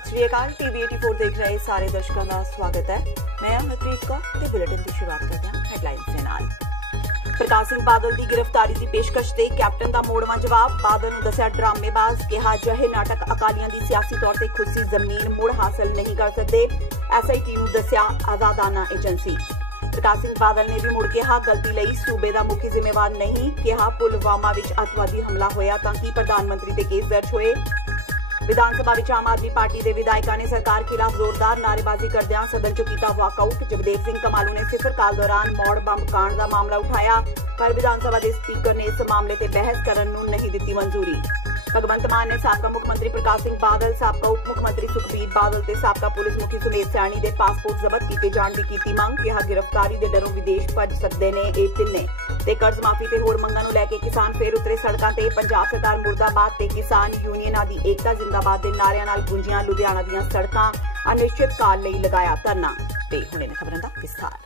सत श्री अकाल। टीवी 84 देख रहे सारे दर्शकों का स्वागत है। मैं हरप्रीत कौर ते बुलेटिन की शुरुआत करते हैं हेडलाइंस के नाल। प्रकाश सिंह बादल की गिरफ्तारी की पेशकश ते कैप्टन का मोड़वा जवाब। बादल नूं दस्सिया ड्रामेबाज, कहा जहे नाटक अकालियां की सियासी तौर पर खुद सी जमीन मुड़ हासिल नहीं कर सकते। SIT नूं दस्सिया आजादाना एजेंसी। प्रकाश सिंह बादल ने भी मुड़ कहा गलती लई सूबे का मुखी जिम्मेवार नहीं। कहा पुलवामा विच अतवादी हमला होया तां कि प्रधानमंत्री ते केस दर्ज होए। विधानसभा विच आम आदमी पार्टी के विधायकों ने सरकार खिलाफ जोरदार नारेबाजी करदियां सदन चों कीता वाकआउट। जगदेव सिंह कमालू ने सिफर काल दौरान मौड़ बंब कांड का मामला उठाया, पर विधानसभा के स्पीकर ने इस मामले ते बहस करन नूं नहीं दित्ती मंजूरी। भगवंत मान ने साबका मुख्यमंत्री प्रकाश सिंह बादल, साबका उप मुख्यमंत्री सुखबीर बादल ते साबका पुलिस मुखी सुमेध सैनी दे पासपोर्ट जब्त किए जाण दी कीती मंग। कहा गिरफ्तारी दे डरों विदेश भज सकदे ने ये तिन्ने। ते कर्ज माफी ते होर मंगां नूं लैके किसान फेर उतरे सड़कां ते। पंजाब सरकार मुर्दाबाद ते किसान यूनियनां दी एकता जिंदाबाद दे नारिਆਂ नाल गुंजियां लुधियाना दीयां सड़कां। अनिश्चित काल लई लगाया धरना। ते हुणे ने खबरां दा विस्तार।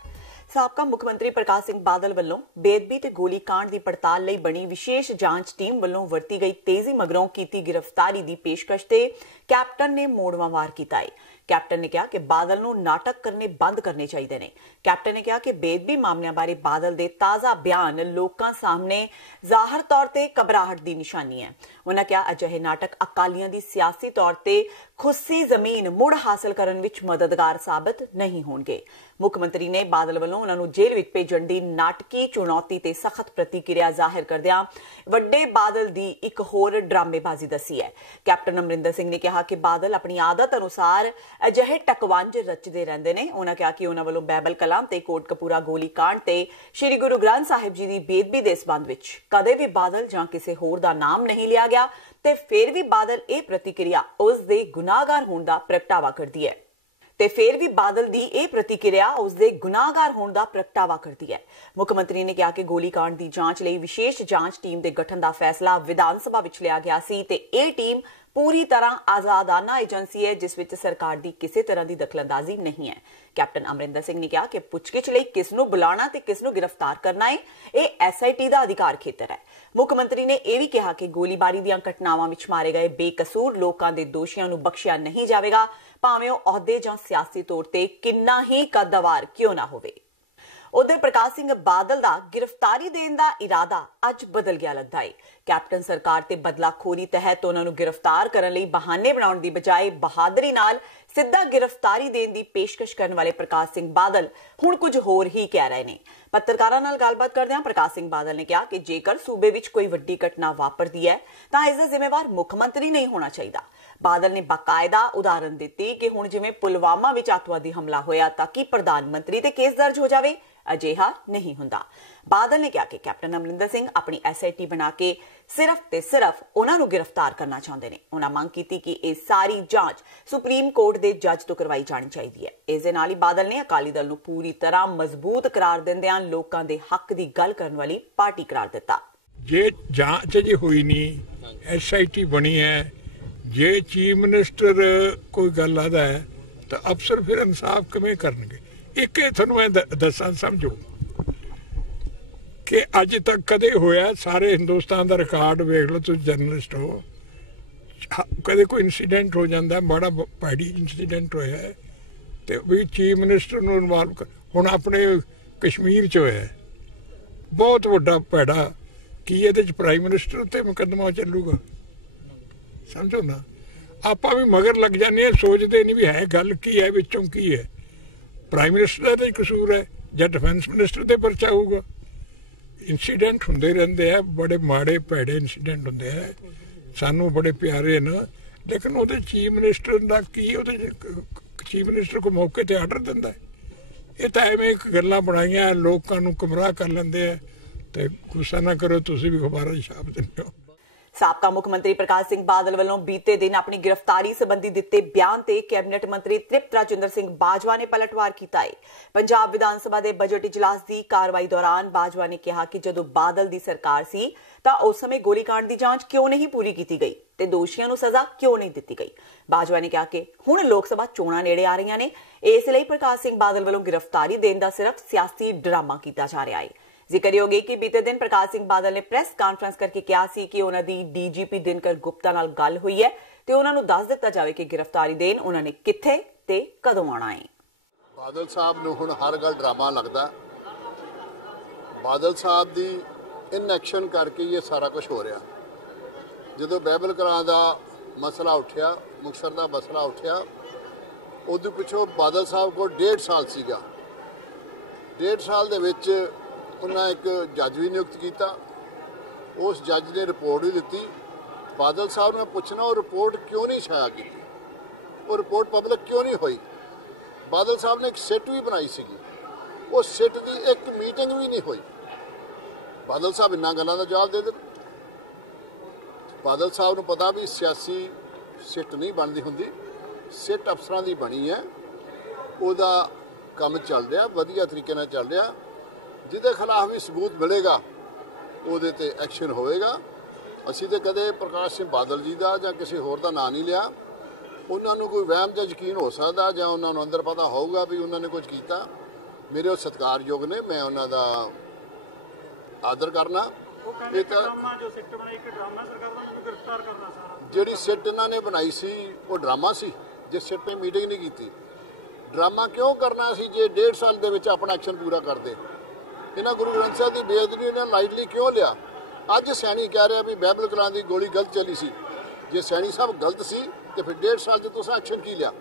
साबका मुख्यमंत्री प्रकाश सिंह बादल वल्लों बेदबी ते गोली कांड की पड़ताल लई बनी विशेष जांच टीम वल्लों वरती गई तेजी मगरों कीती गिरफ्तारी की पेशकश ते कैप्टन ने मोड़वा वार कीता है। कैप्टन ने कहा कि बादल नूं नाटक करने बंद करने चाहिए ने। कैप्टन ने कहा कि बेदबी मामलों बारे बादल दे ताज़ा बयान लोकां सामने जाहिर तौर ते घबराहट की निशानी है। उन्होंने कहा अजिहे नाटक अकालियां दी सियासी तौर ते खुस्सी जमीन मुड़ हासिल करन विच मददगार साबित नहीं होणगे। मुख्यमंत्री ने बादल वल्लों उन्हां नूं जेल विच भेजण दी नाटकी चुनौती ते सख्त प्रतिक्रिया जाहिर करदिआं वड्डे बादल दी एक होर ड्रामेबाजी दसी है। कैप्टन अमरिंदर सिंह ने कहा कि बादल अपनी आदत अनुसार अजिहे टकवंज रचदे रहिंदे ने। उन्होंने कहा कि उन्हां वल्लों बैबल कलाम ते कोटकपूरा गोली कांड ते श्री गुरु ग्रंथ साहिब जी दी बेदबी दे संबंध विच कदे भी बादल जां किसी होर दा नाम नहीं लिया गया ते फिर भी बादल ये प्रतिक्रिया उस दे गुनाहगार होण दा प्रगटावा करदी है। मुख्यमंत्री ने कहा कि गोली कांड की जांच लई विशेष जांच टीम के गठन का फैसला विधानसभा विच लिया गया सी ते ये टीम पूरी तरह आजादाना एजेंसी है जिस विच सरकार की किसी तरह की दखलअंदाजी नहीं है। कैप्टन अमरिंदर सिंह ने कहा कि पुछगिछ लई किसनूं बुलाना ते किसनूं गिरफ्तार करना है ये SIT का अधिकार खेतर है। मुख्यमंत्री ने यह भी कहा कि गोलीबारी दीआं घटनावां विच मारे गए बेकसूर लोकां दे दोषियां नूं बख्शिया नहीं जावेगा, भावें ओह अहुदे जां सियासी तौर ते किन्ना ही कद्दावार क्यों ना होवे। उधर प्रकाश सिंह बादल का गिरफ्तारी देने का इरादा अज बदल गया लगता है। कैप्टन सरकार ते बदलाखोरी तहत उन्होंने गिरफ्तार करने लई बहाने बनाउण दी बजाय बहादरी नाल सिद्धा गिरफ्तारी देने की पेशकश करने वाले प्रकाश सिंह बादल हुण कुछ होर ही कह रहे हैं। पत्रकारां नाल गलबात करदिआं प्रकाश सिंह बादल ने कहा कि जेकर सूबे विच कोई वड्डी घटना वापरदी है तां इसदा जिम्मेवार मुख्यमंत्री नहीं होना चाहिए। बादल ने बाकायदा उदाहरण दित्ती कि हुण जिवें पुलवामा विच अतवादी हमला होया तां कि प्रधानमंत्री ते केस दर्ज हो जावे, अजिहा नहीं हुंदा। बादल ने कहा कि कैप्टन अमरिंदर सिंह अपनी SIT बना के सिर्फ ते सिर्फ उन्हां नूं गिरफ्तार करना चाहते हैं। उन्होंने मंग की कि यह सारी जांच सुप्रीम कोर्ट के जज तो करवाई जानी चाहिए है। इस दे नाल ही बादल ने अकाली दल नूं पूरी तरह मजबूत करार दिंदिआं लोकां दे हक की गल करन वाली पार्टी करार दिता। जे जांच अजे हुई नहीं, SIT बनी है, जे चीफ मिनिस्टर कोई गल आदा है तो अफसर फिर इंसाफ किवें करनगे। एक थोनों मैं दसा समझो कि अज तक कदे होया सारे हिंदुस्तान का रिकॉर्ड वेख लो, तुम जर्नलिस्ट हो, कदे कोई इंसीडेंट हो जाता बड़ा भैड़ी इंसीडेंट होया है तो भी चीफ मिनिस्टर नूं इनवॉल्व कर। हुण अपने कश्मीर च होया बहुत वड्डा भैड़ा की ये प्राइम मिनिस्टर उत्ते मुकदमा चलूगा। समझो ना, आप भी मगर लग जाने, सोचते नहीं भी है गल की है, विचों की है। प्राइम मिनिस्टर का कसूर है या डिफेंस मिनिस्टर से परचा होगा। इंसीडेंट होंदे रहंदे है, बड़े माड़े भैड़े इंसीडेंट होंदे है, सानू बड़े प्यारे न, लेकिन वो चीफ मिनिस्टर का की, चीफ मिनिस्टर को मौके पर आर्डर दिंदा है। ये तो एवें गल्लां बनाइयां लोगों को गुमराह कर लेंदे है। तो गुस्सा ना करो, तुसीं भी अखबारां 'च छाप दिंदे हो। साबका मुख्यमंत्री प्रकाश सिंह बादल वल्लों बीते दिन अपनी गिरफ्तारी संबंधी दिते बयान ते कैबिनेट मंत्री तृप्त राजिंदर सिंह बाजवा ने पलटवार किया है। पंजाब विधानसभा के बजट इजलास की कार्रवाई दौरान बाजवा ने कहा कि जदों बादल की सरकार सी तां उस समय गोलीकांड की जांच क्यों नहीं पूरी की गई ते दोषियों नूं सजा क्यों नहीं दी गई। बाजवा ने कहा कि हुण लोक सभा चोणां नेड़े आ रही ने, इसलिए प्रकाश सिंह बादल वल्लों गिरफ्तारी देने का सिर्फ सियासी ड्रामा किया जा रहा है। जिक्र होगी कि बीते दिन प्रकाश सिंह बादल ने प्रेस कॉन्फ्रेंस करके कहा सी कि उन्होंने DGP दिनकर गुप्ता नाल गल हुई है ਤੇ ਉਹਨਾਂ ਨੂੰ ਦੱਸ ਦਿੱਤਾ ਜਾਵੇ ਕਿ ਗ੍ਰਿਫਤਾਰੀ ਦੇਣ ਉਹਨਾਂ ਨੇ ਕਿੱਥੇ ਤੇ ਕਦੋਂ ਆਉਣਾ ਹੈ। ਬਾਦਲ ਸਾਹਿਬ ਨੂੰ ਹੁਣ ਹਰ ਗੱਲ ਡਰਾਮਾ ਲੱਗਦਾ। ਬਾਦਲ ਸਾਹਿਬ ਦੀ ਇਨਐਕਸ਼ਨ ਕਰਕੇ ਇਹ ਸਾਰਾ ਕੁਝ ਹੋ ਰਿਹਾ। ਜਦੋਂ ਬਾਈਬਲ ਕਲਾਂ ਦਾ ਮਸਲਾ ਉੱਠਿਆ, ਮੁਕਤਸਰ ਦਾ ਮਸਲਾ ਉੱਠਿਆ, ਉਦੋਂ ਪਿੱਛੋਂ ਬਾਦਲ ਸਾਹਿਬ ਕੋਲ 1.5 ਸਾਲ ਸੀਗਾ। 1.5 ਸਾਲ ਦੇ ਵਿੱਚ ਉਹਨਾਂ ਇੱਕ ਜੱਜ ਵੀ ਨਿਯੁਕਤ ਕੀਤਾ। ਉਸ ਜੱਜ ਨੇ ਰਿਪੋਰਟ ਵੀ ਦਿੱਤੀ। ਬਾਦਲ ਸਾਹਿਬ ਨੇ ਪੁੱਛਣਾ ਉਹ ਰਿਪੋਰਟ ਕਿਉਂ ਨਹੀਂ ਛਾਇਆ ਕੀਤੀ, ਉਹ ਰਿਪੋਰਟ ਪਬਲਿਕ ਕਿਉਂ ਨਹੀਂ ਹੋਈ। ਬਾਦਲ ਸਾਹਿਬ ਨੇ ਇੱਕ ਸਿੱਟ ਵੀ ਬਣਾਈ ਸੀਗੀ, ਉਹ ਸਿੱਟ ਦੀ ਇੱਕ ਮੀਟਿੰਗ ਵੀ ਨਹੀਂ ਹੋਈ। ਬਾਦਲ ਸਾਹਿਬ ਇੰਨਾ ਗੱਲਾਂ ਦਾ ਜਵਾਬ ਦੇ ਦੇਣ। ਬਾਦਲ ਸਾਹਿਬ ਨੂੰ ਪਤਾ ਵੀ ਸਿਆਸੀ ਸਿੱਟ ਨਹੀਂ ਬਣਦੀ ਹੁੰਦੀ, ਸਿੱਟ ਅਫਸਰਾਂ ਦੀ ਬਣੀ ਹੈ। ਉਹਦਾ ਕੰਮ ਚੱਲ ਰਿਹਾ, ਵਧੀਆ ਤਰੀਕੇ ਨਾਲ ਚੱਲ ਰਿਹਾ। ਜਿਹਦੇ ਖਿਲਾਫ ਵੀ ਸਬੂਤ ਮਿਲੇਗਾ ਉਹਦੇ ਤੇ ਐਕਸ਼ਨ ਹੋਵੇਗਾ। ਅਸੀਂ ਤੇ ਕਦੇ ਪ੍ਰਕਾਸ਼ ਸਿੰਘ ਬਾਦਲ ਜੀ ਦਾ ਜਾਂ ਕਿਸੇ ਹੋਰ ਦਾ ਨਾਂ ਨਹੀਂ ਲਿਆ। ਉਹਨਾਂ ਨੂੰ ਕੋਈ ਵਹਿਮ ਜਾਂ ਯਕੀਨ ਹੋ ਸਕਦਾ ਜਾਂ ਉਹਨਾਂ ਨੂੰ ਅੰਦਰ ਪਤਾ ਹੋਊਗਾ ਵੀ ਉਹਨਾਂ ਨੇ ਕੁਝ ਕੀਤਾ। ਮੇਰੇ ਉਹ ਸਤਿਕਾਰਯੋਗ ਨੇ, ਮੈਂ ਉਹਨਾਂ ਦਾ ਆਦਰ ਕਰਨਾ। ਇਹ ਤਾਂ ਜਿਹੜੀ ਸਿੱਟ ਇਹਨਾਂ ਨੇ ਬਣਾਈ ਸੀ ਉਹ ਡਰਾਮਾ ਸੀ। ਜੇ ਸਿੱਟ ਤੇ ਮੀਟਿੰਗ ਨਹੀਂ ਕੀਤੀ, ਡਰਾਮਾ ਕਿਉਂ ਕਰਨਾ ਸੀ? ਜੇ 1.5 ਸਾਲ ਦੇ ਵਿੱਚ ਆਪਣਾ ਐਕਸ਼ਨ ਪੂਰਾ ਕਰਦੇ। ਇਹਨਾਂ ਗੁਰੂ ਗ੍ਰੰਥ ਸਾਹਿਬ ਦੀ ਬੇਅਦਬੀ ਇਹਨਾਂ ਲਾਈਟਲੀ ਕਿਉਂ ਲਿਆ? ਅੱਜ ਸੈਣੀ ਕਹਿ ਰਿਹਾ ਵੀ ਬਾਈਬਲ ਕਲਾਂ ਦੀ ਗੋਲੀ ਗਲਤ ਚੱਲੀ ਸੀ। ਜੇ ਸੈਣੀ ਸਾਹਿਬ ਗਲਤ ਸੀ ਤੇ ਫਿਰ 1.5 ਸਾਲ 'ਚ ਤੁਸੀਂ ਐਕਸ਼ਨ ਕੀ ਲਿਆ?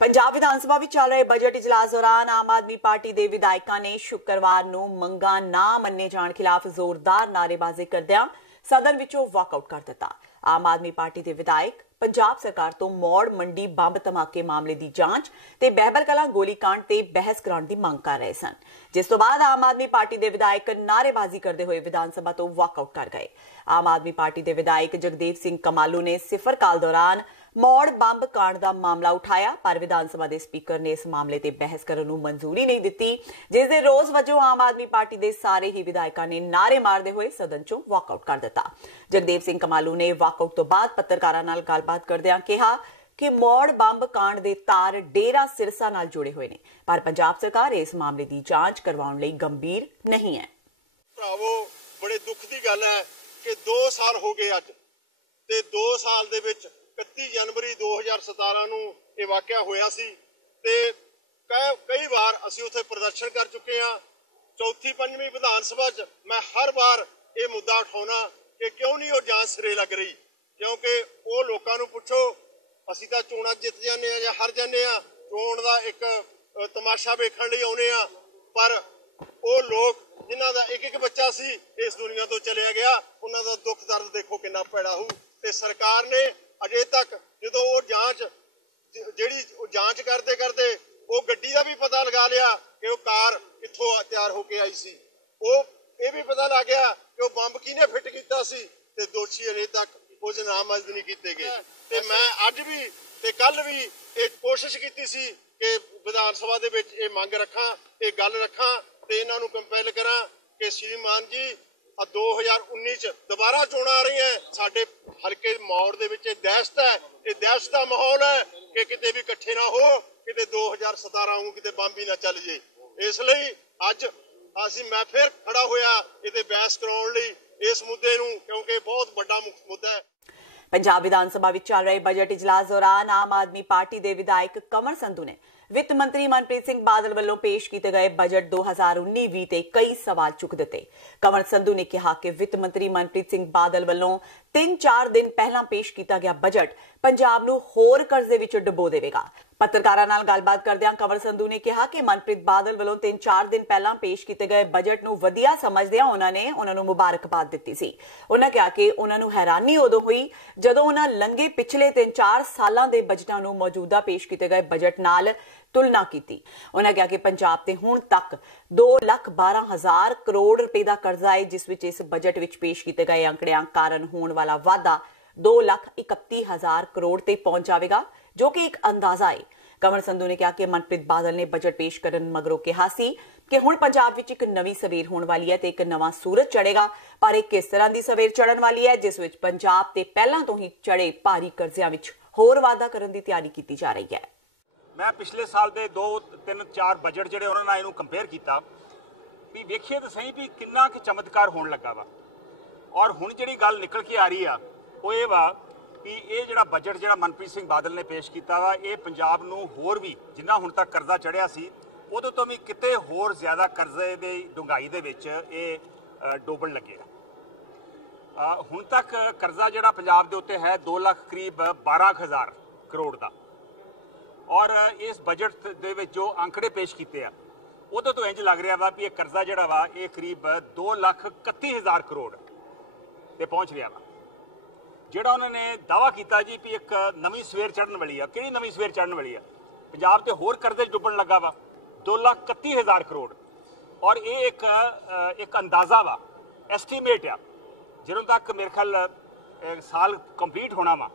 ਪੰਜਾਬ ਵਿਧਾਨ ਸਭਾ ਵਿੱਚ ਚੱਲ ਰਹੇ ਬਜਟ ਇਜਲਾਸ ਦੌਰਾਨ ਆਮ ਆਦਮੀ ਪਾਰਟੀ ਦੇ ਵਿਧਾਇਕਾਂ ਨੇ ਸ਼ੁੱਕਰਵਾਰ ਨੂੰ ਮੰਗਾਂ ਨਾ ਮੰਨੇ ਜਾਣ ਖਿਲਾਫ ਜ਼ੋਰਦਾਰ ਨਾਅਰੇਬਾਜ਼ੀ ਕਰਦਿਆਂ ਸਦਨ ਵਿੱਚੋਂ ਵਾਕਆਊਟ ਕਰ ਦਿੱਤਾ। ਆਮ ਆਦਮੀ ਪਾਰਟੀ ਦੇ ਵਿਧਾਇਕ ਪੰਜਾਬ ਸਰਕਾਰ ਤੋਂ ਮੌੜ ਮੰਡੀ ਬੰਬ ਧਮਾਕੇ ਮਾਮਲੇ ਦੀ ਜਾਂਚ ਤੇ ਬਾਈਬਲ ਕਲਾਂ ਗੋਲੀकांड ਤੇ ਬਹਿਸ ਕਰਾਉਣ ਦੀ ਮੰਗ ਕਰ ਰਹੇ ਸਨ, ਜਿਸ ਤੋਂ ਬਾਅਦ ਆਮ ਆਦਮੀ ਪਾਰਟੀ ਦੇ ਵਿਧਾਇਕ ਨਾਅਰੇਬਾਜ਼ੀ ਕਰਦੇ ਹੋਏ ਵਿਧਾਨ ਸਭਾ ਤੋਂ ਵਾਕਆਊਟ ਕਰ ਗਏ। ਆਮ ਆਦਮੀ ਪਾਰਟੀ ਦੇ ਵਿਧਾਇਕ ਜਗਦੇਵ ਸਿੰਘ ਕਮਾਲੂ ਨੇ ਸਿਫਰ ਕਾਲ ਦੌਰਾਨ ਮੌੜ ਬੰਬ ਕਾਂਡ ਦਾ ਮਾਮਲਾ ਉਠਾਇਆ, ਪਰ ਵਿਧਾਨ ਸਭਾ ਦੇ ਸਪੀਕਰ ਨੇ ਇਸ ਮਾਮਲੇ ਤੇ ਬਹਿਸ ਕਰਨ ਨੂੰ ਮਨਜ਼ੂਰੀ ਨਹੀਂ ਦਿੱਤੀ, ਜਿਸ ਦੇ ਰੋਸ ਵਜੋਂ ਆਮ ਆਦਮੀ ਪਾਰਟੀ ਦੇ ਸਾਰੇ ਹੀ ਵਿਧਾਇਕਾਂ ਨੇ ਨਾਅਰੇ ਮਾਰਦੇ ਹੋਏ ਸਦਨ ਚੋਂ ਵਾਕਆਊਟ ਕਰ ਦਿੱਤਾ। ਜਗਦੇਵ ਸਿੰਘ ਕਮਾਲੂ ਨੇ ਵਾਕਆਊਟ ਤੋਂ ਬਾਅਦ ਪੱਤਰਕਾਰਾਂ ਨਾਲ ਗੱਲਬਾਤ ਕਰਦਿਆਂ ਕਿਹਾ ਕਿ ਮੌੜ ਬੰਬ ਕਾਂਡ ਦੇ ਤਾਰ ਡੇਰਾ ਸਿਰਸਾ ਨਾਲ ਜੁੜੇ ਹੋਏ ਨੇ, ਪਰ ਪੰਜਾਬ ਸਰਕਾਰ ਇਸ ਮਾਮਲੇ ਦੀ ਜਾਂਚ ਕਰਵਾਉਣ ਲਈ ਗੰਭੀਰ ਨਹੀਂ ਹੈ। ਭਰਾਵੋ, ਬੜੇ ਦੁੱਖ ਦੀ ਗੱਲ ਹੈ ਕਿ 2 ਸਾਲ ਹੋ ਗਏ ਅੱਜ, ਤੇ 2 ਸਾਲ ਦੇ ਵਿੱਚ 31 ਜਨਵਰੀ 2017 ਨੂੰ ਇਹ ਵਾਕਿਆ ਹੋਇਆ ਸੀ ਤੇ ਕਈ ਵਾਰ ਅਸੀਂ ਉੱਥੇ ਪ੍ਰਦਰਸ਼ਨ ਕਰ ਚੁੱਕੇ ਹਾਂ। ਚੌਥੀ ਪੰਜਵੀਂ ਵਿਧਾਨ ਸਭਾ 'ਚ ਮੈਂ ਹਰ ਵਾਰ ਇਹ ਮੁੱਦਾ ਉਠਾਉਣਾ ਕਿ ਕਿਉਂ ਨਹੀਂ ਉਹ ਜਾਂਚ ਸਿਰੇ ਲੱਗ ਰਹੀ, ਕਿਉਂਕਿ ਉਹ ਲੋਕਾਂ ਨੂੰ ਪੁੱਛੋ, ਅਸੀਂ ਤਾਂ ਚੋਣਾਂ ਜਿੱਤ ਜਾਂਦੇ ਆ ਜਾਂ ਹਾਰ ਜਾਂਦੇ ਆ, ਚੋਣ ਦਾ ਇੱਕ ਤਮਾਸ਼ਾ ਵੇਖਣ ਲਈ ਆਉਂਦੇ ਆ, ਪਰ ਉਹ ਲੋਕ ਜਿਨ੍ਹਾਂ ਦਾ ਇੱਕ ਬੱਚਾ ਸੀ ਇਸ ਦੁਨੀਆ ਤੋਂ ਚਲਿਆ ਗਿਆ, ਉਹਨਾਂ ਦਾ ਦੁੱਖ ਦਰਦ ਦੇਖੋ ਕਿੰਨਾ ਭੈੜਾ ਹੋਊ। ਤੇ ਸਰਕਾਰ ਨੇ ਅਜੇ ਤੱਕ ਜਦੋਂ ਉਹ ਜਾਂਚ ਕਰਦੇ ਉਹ ਗੱਡੀ ਦਾ ਵੀ ਪਤਾ ਲਗਾ ਲਿਆ ਕਿ ਉਹ ਕਾਰ ਕਿੱਥੋਂ ਤਿਆਰ ਹੋ ਕੇ ਆਈ ਸੀ, ਉਹ ਇਹ ਵੀ ਪਤਾ ਲੱਗ ਗਿਆ ਕਿ ਉਹ ਬੰਬ ਕਿਹਨੇ ਫਿੱਟ ਕੀਤਾ ਸੀ, ਤੇ ਦੋਸ਼ੀ ਅਜੇ ਤੱਕ ਕੁਝ ਨਾਮਜ਼ਦ ਨਹੀਂ ਕੀਤੇ ਗਏ। ਤੇ ਮੈਂ ਅੱਜ ਵੀ ਤੇ ਕੱਲ ਵੀ ਇਹ ਕੋਸ਼ਿਸ਼ ਕੀਤੀ ਸੀ ਕਿ ਵਿਧਾਨ ਸਭਾ ਦੇ ਵਿੱਚ ਇਹ ਮੰਗ ਰੱਖਾਂ, ਇਹ ਗੱਲ ਰੱਖਾਂ ਤੇ ਇਹਨਾਂ ਨੂੰ ਕੰਪੈਲ ਕਰਾਂ ਕਿ ਸ਼੍ਰੀਮਾਨ ਜੀ 2019 ਚ ਦੁਬਾਰਾ ਚੋਣਾਂ ਆ ਰਹੀਆਂ, ਸਾਡੇ ਹਲਕੇ ਮੌੜ ਦੇ ਵਿੱਚ ਦਹਿਸ਼ਤ ਹੈ, ਇਹ ਦਹਿਸ਼ਤ ਦਾ ਮਾਹੌਲ ਹੈ ਕਿ ਕਿਤੇ ਵੀ ਇਕੱਠੇ ਨਾ ਹੋ, ਕਿਤੇ 2017 ਵਾਂਗੂ ਕਿਤੇ ਬੰਬ ਹੀ ਨਾ ਚੱਲ ਜੇ। ਇਸ ਲਈ ਅੱਜ ਮੈਂ ਫਿਰ ਖੜਾ ਹੋਇਆ ਇਹਦੇ ਬਹਿਸ ਕਰਾਉਣ ਲਈ ਇਸ ਮੁੱਦੇ ਨੂੰ, ਕਿਉਂਕਿ ਬਹੁਤ ਵੱਡਾ ਮੁੱਦਾ ਹੈ। ਪੰਜਾਬ ਵਿਧਾਨ ਸਭਾ ਵਿੱਚ ਚੱਲ ਰਹੇ ਬਜਟ ਇਜਲਾਸ ਦੌਰਾਨ ਆਮ ਆਦਮੀ ਪਾਰਟੀ ਦੇ ਵਿਧਾਇਕ ਕਮਰ ਸੰਧੂ ਨੇ ਵਿੱਤ ਮੰਤਰੀ ਮਨਪ੍ਰੀਤ ਸਿੰਘ ਬਾਦਲ ਵੱਲੋਂ ਪੇਸ਼ ਕੀਤੇ ਗਏ ਬਜਟ 2019-20 ਤੇ ਕਈ ਸਵਾਲ ਚੁੱਕ ਦਿੱਤੇ। ਕਮਰ ਸੰਧੂ ਨੇ ਕਿਹਾ ਕਿ ਵਿੱਤ ਮੰਤਰੀ ਮਨਪ੍ਰੀਤ ਸਿੰਘ ਬਾਦਲ ਵੱਲੋਂ 3-4 ਦਿਨ ਪਹਿਲਾਂ ਪੇਸ਼ ਕੀਤਾ ਗਿਆ ਬਜਟ ਪੰਜਾਬ ਨੂੰ ਹੋਰ ਕਰਜ਼ੇ ਵਿੱਚ ਡੁਬੋ ਦੇਵੇਗਾ। ਪੱਤਰਕਾਰਾਂ ਨਾਲ ਗੱਲਬਾਤ ਕਰਦਿਆਂ ਕਮਰ ਸੰਧੂ ਨੇ ਕਿਹਾ ਕਿ ਮਨਪ੍ਰੀਤ ਬਾਦਲ ਵੱਲੋਂ 3-4 ਦਿਨ ਪਹਿਲਾਂ ਪੇਸ਼ ਕੀਤੇ ਗਏ ਬਜਟ ਨੂੰ ਵਧੀਆ ਸਮਝਦਿਆਂ ਉਹਨਾਂ ਨੂੰ ਮੁਬਾਰਕਬਾਦ ਦਿੱਤੀ ਸੀ। ਉਹਨਾਂ ਕਿਹਾ ਕਿ ਉਹਨਾਂ ਨੂੰ ਹੈਰਾਨੀ ਉਦੋਂ ਹੋਈ ਜਦੋਂ ਉਹਨਾਂ ਲੰਘੇ ਪਿਛਲੇ 3-4 ਸਾਲਾਂ ਦੇ ਬਜਟਾਂ ਨੂੰ ਮੌਜੂਦਾ ਪੇਸ਼ ਕੀਤੇ ਗਏ ਬਜਟ ਨਾਲ ਤੁਲਨਾ ਕੀਤੀ। ਉਹਨਾਂ ਕਿਹਾ ਕਿ ਪੰਜਾਬ ਤੇ ਹੁਣ ਤੱਕ 2,12,000 ਕਰੋੜ ਰੁਪਏ ਦਾ ਕਰਜ਼ਾ ਹੈ, ਜਿਸ ਵਿੱਚ ਇਸ ਬਜਟ ਵਿੱਚ ਪੇਸ਼ ਕੀਤੇ ਗਏ ਅੰਕੜਿਆਂ ਕਾਰਨ ਹੋਣ ਵਾਲਾ ਵਾਧਾ 2,31,000 ਕਰੋੜ ਤੇ ਪਹੁੰਚ ਜਾਵੇਗਾ, ਜੋ ਕਿ ਇੱਕ ਅੰਦਾਜ਼ਾ ਹੈ। ਕਮਰ ਸੰਧੂ ਨੇ ਕਿਹਾ ਕਿ ਮਨਪ੍ਰੀਤ ਬਾਦਲ ਨੇ ਬਜਟ ਪੇਸ਼ ਕਰਨ ਮਗਰੋਂ ਕਿਹਾ ਸੀ ਕਿ ਹੁਣ ਪੰਜਾਬ ਵਿੱਚ ਇੱਕ ਨਵੀਂ ਸਵੇਰ ਹੋਣ ਵਾਲੀ ਹੈ ਤੇ ਇੱਕ ਨਵਾਂ ਸੂਰਜ ਚੜ੍ਹੇਗਾ, ਪਰ ਇਹ ਕਿਸ ਤਰ੍ਹਾਂ ਦੀ ਸਵੇਰ ਚੜ੍ਹਨ ਵਾਲੀ ਹੈ ਜਿਸ ਵਿੱਚ ਪੰਜਾਬ ਤੇ ਪਹਿਲਾਂ ਤੋਂ ਹੀ ਚੜ੍ਹੇ ਭਾਰੀ ਕਰਜ਼ਿਆਂ ਵਿੱਚ ਹੋਰ ਵਾਧਾ ਕਰਨ ਦੀ ਤਿਆਰੀ ਕੀਤੀ ਜਾ ਰਹੀ ਹੈ। ਮੈਂ ਪਿਛਲੇ ਸਾਲ ਦੇ 2-3-4 ਬਜਟ ਜਿਹੜੇ ਉਹਨਾਂ ਨਾਲ ਇਹਨੂੰ ਕੰਪੇਅਰ ਕੀਤਾ ਵੀ ਵੇਖੀਏ ਤਾਂ ਸਹੀ ਵੀ ਕਿੰਨਾ ਕਿ ਚਮਤਕਾਰ ਹੋਣ ਲੱਗਾ ਵਾ। ਔਰ ਹੁਣ ਜਿਹੜੀ ਗੱਲ ਨਿਕਲ ਕੇ ਆ ਰਹੀ ਆ ਉਹ ਇਹ ਵਾ ਵੀ ਇਹ ਜਿਹੜਾ ਬਜਟ ਜਿਹੜਾ ਮਨਪ੍ਰੀਤ ਸਿੰਘ ਬਾਦਲ ਨੇ ਪੇਸ਼ ਕੀਤਾ ਵਾ ਇਹ ਪੰਜਾਬ ਨੂੰ ਹੋਰ ਵੀ ਜਿੰਨਾ ਹੁਣ ਤੱਕ ਕਰਜ਼ਾ ਚੜਿਆ ਸੀ ਉਦੋਂ ਤੋਂ ਵੀ ਕਿਤੇ ਹੋਰ ਜ਼ਿਆਦਾ ਕਰਜ਼ੇ ਦੀ ਡੂੰਘਾਈ ਦੇ ਵਿੱਚ ਇਹ ਡੋਬਣ ਲੱਗੇਗਾ। ਹੁਣ ਤੱਕ ਕਰਜ਼ਾ ਜਿਹੜਾ ਪੰਜਾਬ ਦੇ ਉੱਤੇ ਹੈ 2 ਲੱਖ ਕਰੀਬ 12,000 ਕਰੋੜ ਦਾ, ਔਰ ਇਸ ਬਜਟ ਦੇ ਵਿੱਚ ਜੋ ਅੰਕੜੇ ਪੇਸ਼ ਕੀਤੇ ਆ ਉਦੋਂ ਤੋਂ ਇੰਜ ਲੱਗ ਰਿਹਾ ਵਾ ਵੀ ਇਹ ਕਰਜ਼ਾ ਜਿਹੜਾ ਵਾ ਇਹ ਕਰੀਬ 2,31,000 ਕਰੋੜ ਤੇ ਪਹੁੰਚ ਗਿਆ ਵਾ। ਜਿਹੜਾ ਉਹਨਾਂ ਨੇ ਦਾਅਵਾ ਕੀਤਾ ਜੀ ਵੀ ਇੱਕ ਨਵੀਂ ਸਵੇਰ ਚੜ੍ਹਨ ਵਾਲੀ ਆ, ਕਿਹੜੀ ਨਵੀਂ ਸਵੇਰ ਚੜ੍ਹਨ ਵਾਲੀ ਆ? ਪੰਜਾਬ ਤੇ ਹੋਰ ਕਰਜ਼ੇ ਡੁੱਬਣ ਲੱਗਾ ਵਾ 2,31,000 ਕਰੋੜ, ਔਰ ਇਹ ਇੱਕ ਅੰਦਾਜ਼ਾ ਵਾ, ਐਸਟੀਮੇਟ ਆ। ਜਦੋਂ ਤੱਕ ਮੇਰੇ ਖਿਆਲ ਸਾਲ ਕੰਪਲੀਟ ਹੋਣਾ ਵਾ,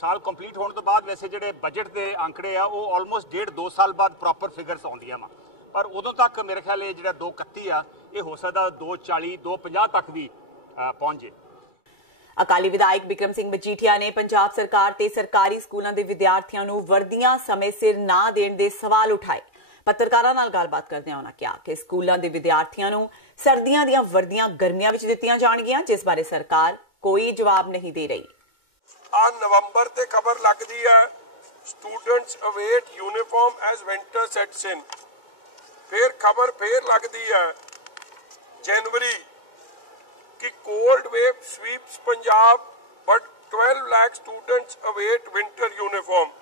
ਸਾਲ ਕੰਪਲੀਟ ਹੋਣ ਤੋਂ ਬਾਅਦ ਵੈਸੇ ਜਿਹੜੇ ਬਜਟ ਦੇ ਅੰਕੜੇ ਆ ਉਹ ਆਲਮੋਸਟ 1.5-2 ਸਾਲ ਬਾਅਦ ਪ੍ਰੋਪਰ ਫਿਗਰਸ ਆਉਂਦੀਆਂ ਵਾ, ਪਰ ਉਦੋਂ ਤੱਕ ਮੇਰੇ ਖਿਆਲ ਇਹ ਜਿਹੜਾ 231 ਆ ਇਹ ਹੋ ਸਕਦਾ 240 250 ਤੱਕ ਵੀ ਪਹੁੰਚ ਜੇ। ਅਕਾਲੀ ਵਿਧਾਇਕ ਬਿਕਰਮ ਸਿੰਘ ਮਜੀਠੀਆ ਨੇ ਪੰਜਾਬ ਸਰਕਾਰ ਤੇ ਸਰਕਾਰੀ ਸਕੂਲਾਂ ਦੇ ਵਿਦਿਆਰਥੀਆਂ ਨੂੰ ਵਰਦੀਆਂ ਸਮੇਂ ਸਿਰ ਨਾ ਦੇਣ ਦੇ ਸਵਾਲ ਉਠਾਏ। ਪੱਤਰਕਾਰਾਂ ਨਾਲ ਗੱਲਬਾਤ ਕਰਦਿਆਂ ਉਹਨਾਂ ਕਿਹਾ ਕਿ ਸਕੂਲਾਂ ਦੇ ਵਿਦਿਆਰਥੀਆਂ ਨੂੰ ਸਰਦੀਆਂ ਦੀਆਂ ਵਰਦੀਆਂ ਗਰਮੀਆਂ ਵਿੱਚ ਦਿੱਤੀਆਂ ਜਾਣਗੀਆਂ, ਜਿਸ ਬਾਰੇ ਸਰਕਾਰ ਕੋਈ ਜਵਾਬ ਨਹੀਂ ਦੇ ਰਹੀ। ਆ ਨਵੰਬਰ ਤੇ ਖਬਰ ਲੱਗਦੀ ਹੈ students await uniform as winter sets in, फिर खबर फिर लगती है जनवरी कि cold wave sweeps Punjab but 12 lakh students await winter uniform.